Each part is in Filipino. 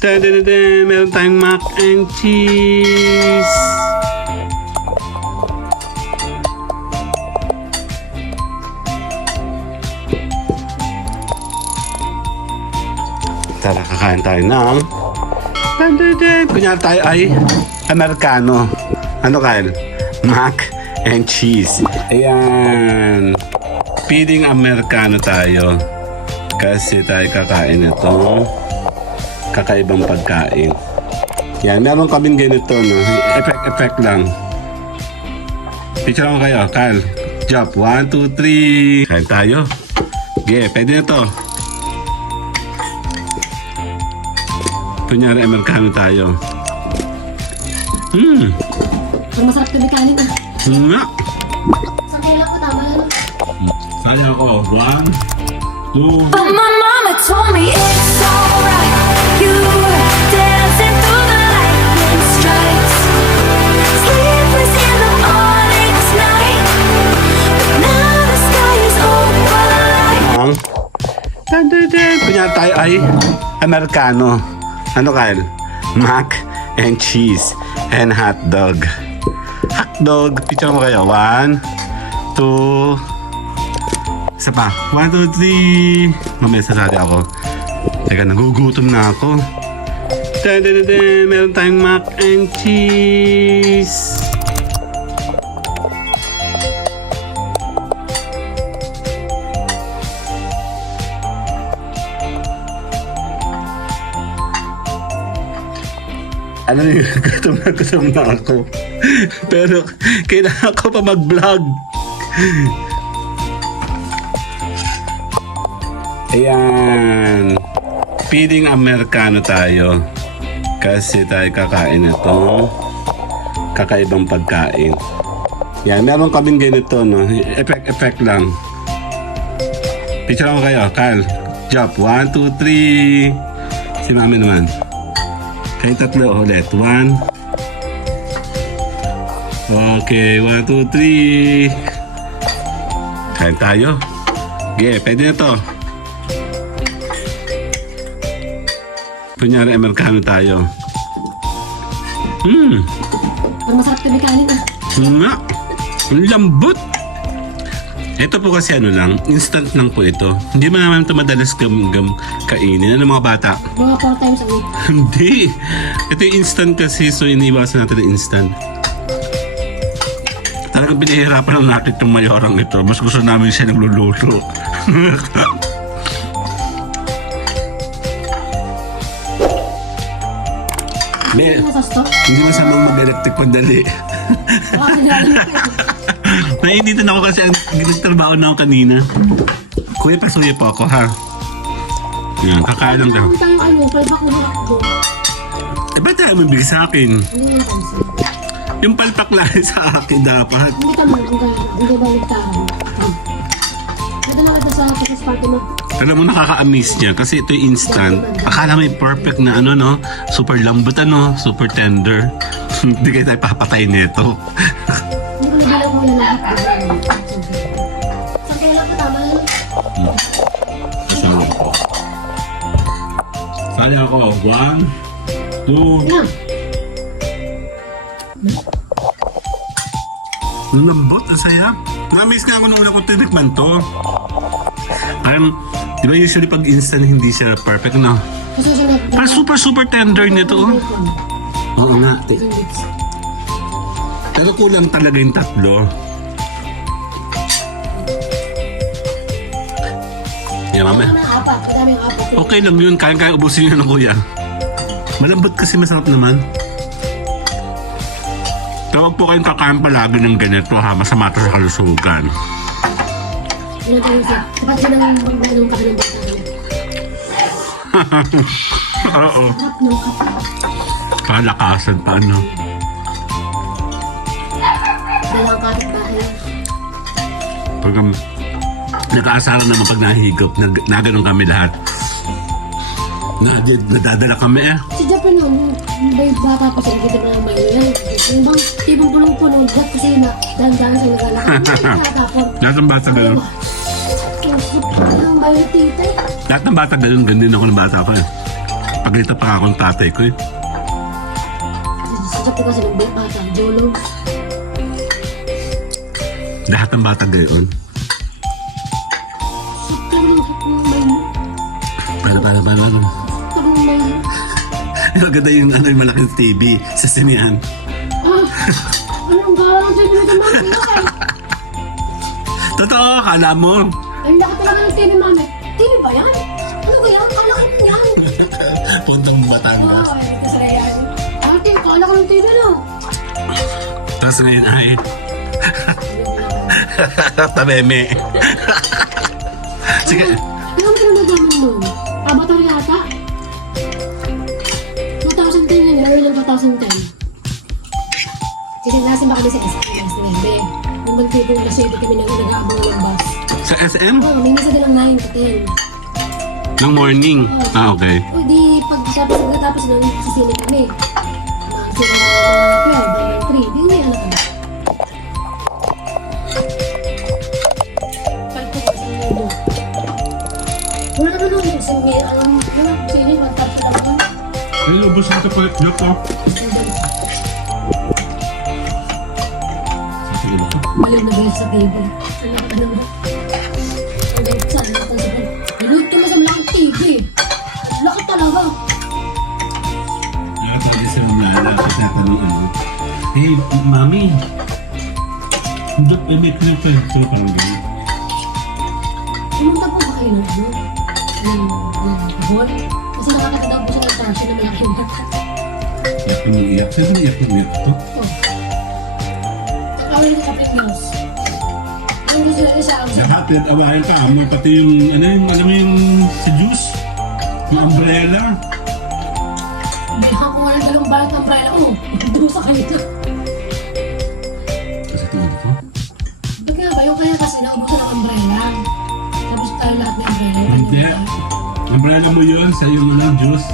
Tadadada, meron tayong mac and cheese. Tara, kakain tayo ng tadadada. Kunyari tayo ay Amerikano. Ano Kyle? Mac and cheese. Ayan. Feeling Amerikano tayo. Kasi tayo kakain itong kakaibang pagkain. Yan, meron kaming ganito, no? Effect lang. Picture ako kayo, Kyle. Job, 1, 2, 3. Kain tayo. Okay, pwede na to. Kunyari, Amerikano tayo. Ang masarap na kanin ah. Nga. Saan kayo lang tama yan? Kaya ako, 1, 2. But my mama told me it's alright. You were dancing through the lightning strikes, sleepless in the morning tonight. But now the sky is open. Ang kunyari tayo ay Amerikano. Ano Kyle? Mac and cheese and hot dog. Hot dog. Picture mo kayo. 1, 2. Isa pa. 1, 2, 3. Mamaya sasali ako. Teka, nagugutom na ako. Tadadada, meron tayong mac and cheese. Alam niyo, gutom na ako. Pero kailangan ko pa mag-vlog. Ayan. Feeling Amerikano tayo. Kasi tayo kakain itong kakaibang pagkain. Yan, meron kaming ganito, no? Effect lang. Picture ako kayo, Kyle. Job, 1, 2, 3. Si mami naman. Kain tatlo ulit. 1. Okay, 1, 2, 3. Kain tayo. Okay, pwede na to. Kunyari, Amerikano tayo. Ang masarap na kanin ah. Nga. Ang lambot. Ito po kasi ano lang, instant lang po ito. Hindi mo naman ito madalas kainin. Ano mga bata? Mga 4 times a week. Hindi. Ito yung instant kasi, so iniiwasan natin yung instant. Talagang pinahihirapan lang natin itong mayorang ito. Mas gusto namin siya nagluluto. Ano sa store? Hindi masamang mag-electric pandali. Baka sinali ko eh. Naiinditan ako kasi ang nagtrabaho na ako kanina. Kuya, pasuya po ako, ha? Yan, kakain lang daw. Kung tayo ano, palpak na hotdog. Eh, ba't tayo mabigay sa akin? Hindi naman pansin. Yung palpak lang sa akin dapat. Hindi ka man, hindi ba nagtahan? Ito na kita sa Christmas party mo. Alam mo, nakaka-amaze niya kasi ito yung instant. Akala may perfect na ano, no? Super lambot, ano? Super tender. Hindi kayo tayo papatay nito. Hindi ko nabilang mo na hotdog. Saan kayo lang tama yan? Kasama ko. Sali ako. 1, 2. Yan. Ang lambot, ang saya. Na-amaze nga ako nung una ko tinikman to. Parang, di ba usually pag instant hindi siya perfect, no? Kasi siya Parang super tender nito, oh. Oo nga. Pero kulang talaga yung tatlo. Yan, mama. apat. Madaming apat. Okay lang yun. Kaya ubusin yun ng kuya. Malambot kasi masarap naman. Tawag po kayong kakain palagi ng ganito, ha? Masama ito sa kalusugan. Yun ang tayo siya. Dapat siya nang magbalong ka ng bata niya. Oo. Harap ng kapal. Kalakasan pa, ano? Dalang kapitbahay. Pag nag-aasara naman pag nahihigop, naganon kami lahat. Nadadala kami eh. Si Japan no, may bata ko siya, nakita mo ng bayo yan. Yung bang tibang tulong po ng dad kasi na dahan-dahan sa naglalakad. Tapon. Lahat ng bata ganun. Ang bayo tita. Lahat ng bata ganun din ako ng bata ko eh. Pagkita pa akong tatay ko eh. Sasabi kasi ng bata, Jolo. Lahat ng bata gayon. Paano? Parang may... Maganda yung ano, yung malaking TV sa sinihan. Anong galang dyan dito, mami? Totoo, akala mo. Ang laki talaga ng TV, mami. TV ba yan? Ano ba yan? Ang laki mo yan. Puntang Batangas. Oo, ay, kasi na yan. Ate, kala ko ng TV na. Tapos ngayon ay... Tabeme. Sige. Ano mo pinamagaman mo? Avatar yata? 2010 yun, early ng 2010. Kasi nasimba kami sa SMS na hindi. Nung magtipong na 7 kami nang nag-aabang ng bus. Sa SM? Oo, may nasa doon ng 9 to 10. Ng morning. Ah, okay. O di, pagkatapos nang sisili kami. Mga sila 12, 3, di hindi alam kami. Palito ko sa mundo. Wala naman nung sili, sili, matapos na ako. Ay, lubos na ito po. Joke ko. Malam na beses sa TV. Ano ba? Ang galit sa akin. Naluto mo sa malaking TV. Laki talaga. Nakatawag sa mga lalaki na tanong ano. Hey, mami. Hindi, may pinipin. So, parang gano'n. Pumunta po ba kayo ng ano? Ball? Kasi nakakita po siya ng tarsiyo na malaking mata. Iyak mo iyak. Sino iyak mo iyak ito? Oh. Away na kapit news. Yung gusto lang siya ang Lahat pinag-awayan ka. Mo pati yung, ano yung, alam mo yung sa juice? Yung umbrella. bihan ko nga ng dalawang balot ng umbrella ko. Doon sa kanila. Kasi tuwag ko. Ba't nga ba? Yung kaya kasi naubusan ng umbrella. Tapos tayo lahat ng umbrella. Hindi. Umbrella mo yun sa yung ano, juice.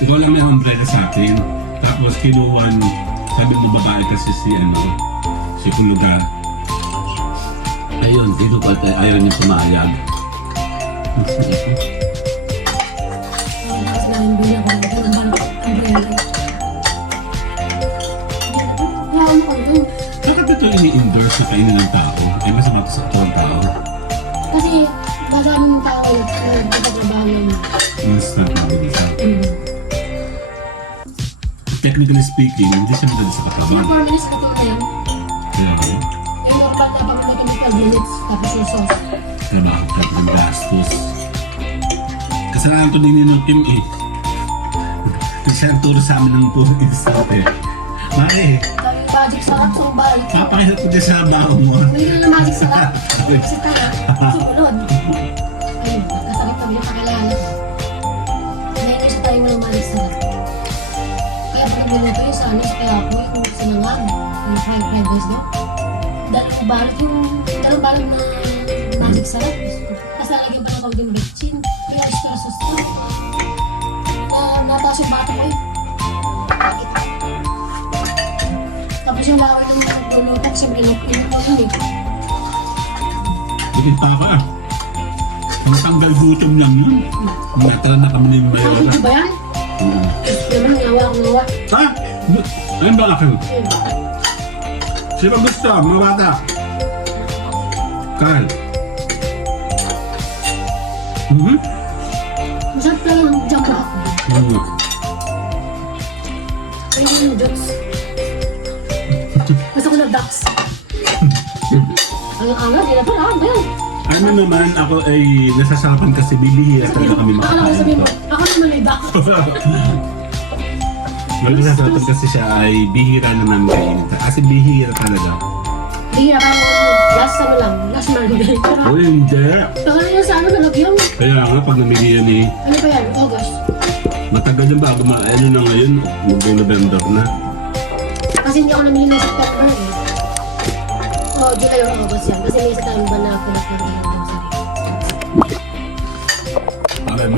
Ikaw lang may umbrella sa akin. Tapos kinuwan, sabi mo babae kasi si ano, si Kulugar. Ayun, dito ko ayaw niya pumayag. Tapos namin bilang ko ng balot ng umbrella. Wala mo ko doon. Bakit ito ini-endorse sa kainin ng tao? Ay masama ito sa ito ng tao. Kasi maraming tao na nagtatrabaho na. Mas nagpapagisa. Technically speaking, hindi siya maganda sa Mga katawan. 4 minutes ka na yan. Kaya ako, Yung normal na pag naging 5 minutes, tapos yung sauce. trabaho ka ng gastos. Kasalanan to din ni Kim eh. Siya ang turo sa amin ng puro instant eh. Maki, Sabi yung magic sarap, so balik. papakita ko din sa baho mo. Hindi na magic sarap. Kasi tayo, sumunod. Ayun, kasakit kami yung kakilala. Nainis tayo ng magic sarap. Kaya pag niluto yung sa ano, sa kaya po, yung sinangan, yung fried rice daw. Dalawang balot na magic sarap. Tapos nalagyan pa ng kaunting betchin. Kaya extra sauce to. Nataas yung bato ko eh. Bakit? Tapos yung laway ng luluto kasi pinapinap ko yun eh. Bigit pa ako ah. Matanggal gutom lang yun. Matala na kami ng Ah, bayaran. hindi ba yan? Naman, ngawa. Ha? Ayun ba akin? Ayun. Sino ba gusto? Mga bata? Carl. Masarap talaga ang jam lahat. Ayun yung jokes. Gusto ko na ducks. Ang angat, hindi na pala. Ano ba yan? Ano naman, ako ay nasasarapan kasi bibihira talaga kami Akala ko sabihin mo, makakain. ako naman ay duck. Nasasarapan kasi siya ay bihira naman kainin. Kasi bihira talaga. Bihira pa mo. Last ano lang, last Monday. O hindi. Pangalan niya sa ano, nalagyan. Kaya nga pag namili yan eh, Ano pa yan? August. matagal na bago ano na ngayon, mag-November na. Kasi hindi ako namili ng September eh. O, July or August yan. Kasi may isa tayong ba na pinag-pinag ng sarili. Okay,